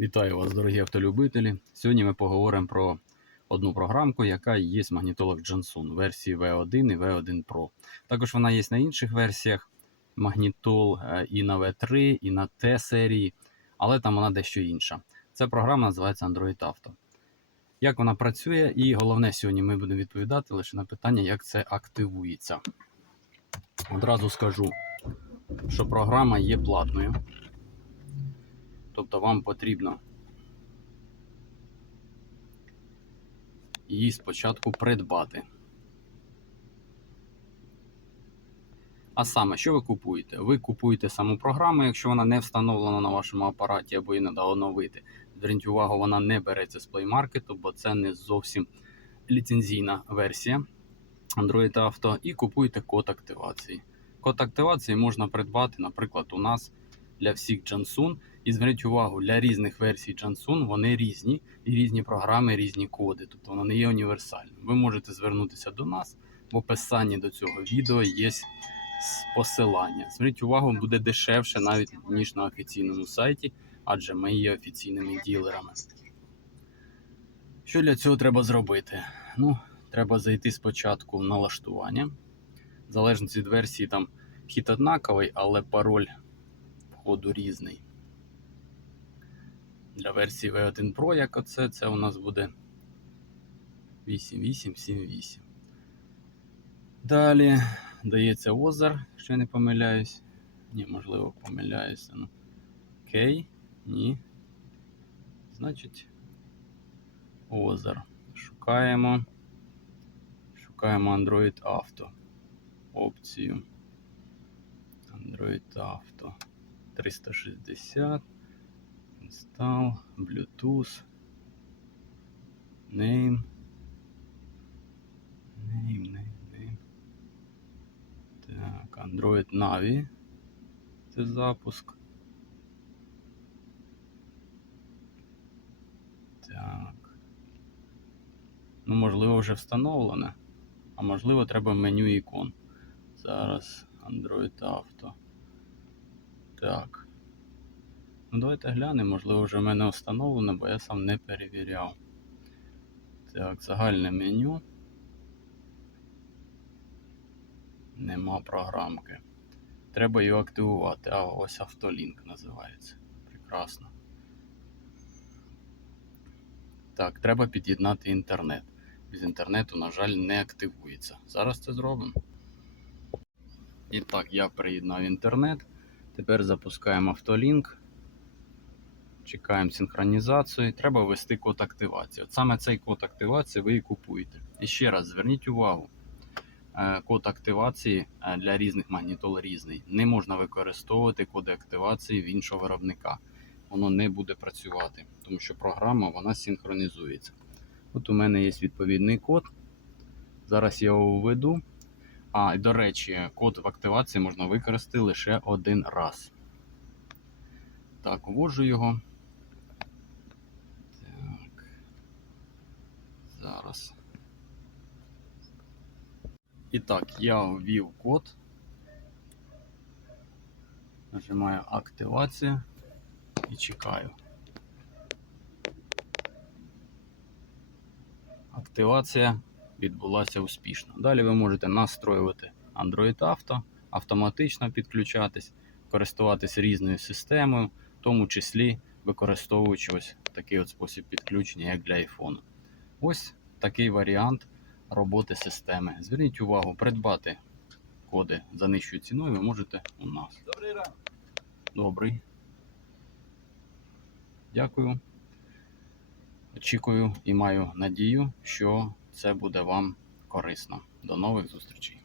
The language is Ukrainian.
Вітаю вас, дорогі автолюбителі. Сьогодні ми поговоримо про одну програмку, яка є магнітолог Jansun версії V1 і V1 Pro. Також вона є на інших версіях магнітол е, і на V3, і на T серії, але там вона дещо інша. Ця програма називається Android Auto. Як вона працює, і головне, сьогодні ми будемо відповідати лише на питання, як це активується. Одразу скажу, що програма є платною. Тобто вам потрібно її спочатку придбати. А саме, що ви купуєте? Ви купуєте саму програму, якщо вона не встановлена на вашому апараті або її треба оновити. Зверніть увагу, вона не береться з Play Market, бо це не зовсім ліцензійна версія Android Auto. І купуєте код активації. Код активації можна придбати, наприклад, у нас для всіх Jansun. І зверніть увагу, для різних версій Jansun вони різні, і різні програми, різні коди, тобто вони не є універсальними. Ви можете звернутися до нас, в описанні до цього відео є посилання. Зверніть увагу, буде дешевше навіть ніж на офіційному сайті, адже ми є офіційними ділерами. Що для цього треба зробити? Ну, треба зайти спочатку в налаштування. В залежності від версії там хід однаковий, але пароль входу різний. Для версії V1 Pro, як оце, це у нас буде 8878. Далі дається озер, якщо я не помиляюсь. Ні, можливо, помиляюся. Ну. Окей, ні. Значить, озер. Шукаємо. Шукаємо Android Auto. Опцію. Android Auto. 360. Install, Bluetooth, name, name, name, name. Так, Android Navi. Це запуск. Так. Ну, можливо, вже встановлене. А можливо, треба меню ікон. Зараз Android Auto. Так. Ну, давайте глянемо, можливо, вже в мене встановлено, бо я сам не перевіряв. Так, загальне меню. Нема програмки. Треба її активувати. А ось автолінк називається. Прекрасно. Так, треба під'єднати інтернет. Без інтернету, на жаль, не активується. Зараз це зробимо. І так, я приєднав інтернет. Тепер запускаємо автолінк. Чекаємо синхронізацію. Треба ввести код активації. От саме цей код активації ви і купуєте. І ще раз зверніть увагу. е, Код активації е, для різних магнітол різний. Не можна використовувати коди активації в іншого виробника. Воно не буде працювати, тому що програма вона синхронізується. От у мене є відповідний код. Зараз я його введу. А, до речі, код в активації можна використати лише один раз. Так, вводжу його. Так. Зараз. І так, я ввів код. Нажимаю активацію і чекаю. Активація відбулася успішно. Далі ви можете настроювати Android Auto, автоматично підключатись, користуватись різною системою, в тому числі використовуючи ось такий от спосіб підключення, як для iPhone. Ось такий варіант роботи системи. Зверніть увагу, придбати коди за нижчою ціною ви можете у нас. Добрий ранок. Добрий. Дякую. Очікую і маю надію, що це буде вам корисно. До нових зустрічей.